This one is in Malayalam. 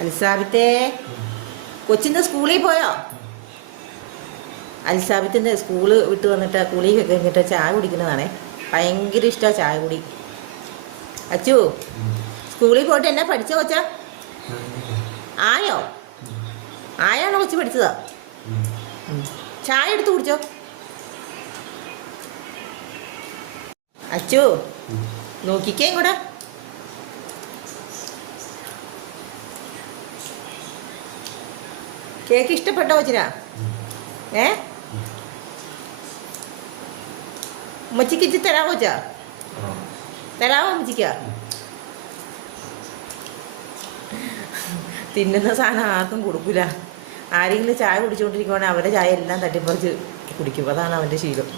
അൽസാബിത്തെ കൊച്ചിൻ്റെ സ്കൂളിൽ പോയോ? അൽസാബിത്തിൻ്റെ സ്കൂള് വിട്ട് വന്നിട്ട് കുളി കഴിഞ്ഞിട്ട് ചായ കുടിക്കുന്നതാണേ. ഭയങ്കര ഇഷ്ടമാണ് ചായ കുടി. അച്ചു സ്കൂളിൽ പോയിട്ട് എന്നാ പഠിച്ചോ കൊച്ചാ? ആയോ? ആയാണോ കൊച്ചു പഠിച്ചതാ? ചായ എടുത്ത് കുടിച്ചോ. അച്ചു നോക്കിക്കേ കൂടെ. കേക്ക് ഇഷ്ടപ്പെട്ടോ കൊച്ചിനാ? ഉമ്മച്ചിക്ക് ഇച്ചി തരാമോ കൊച്ചാ? തരാമോ ഉമ്മച്ചിക്ക? തിന്നുന്ന സാധനം ആർക്കും കൊടുക്കില്ല. ആരെങ്കിലും ചായ കുടിച്ചുകൊണ്ടിരിക്കുവാണെങ്കിൽ അവരുടെ ചായ എല്ലാം തട്ടിപ്പറിച്ച് കുടിക്കും. അതാണ് അവൻ്റെ ശീലം.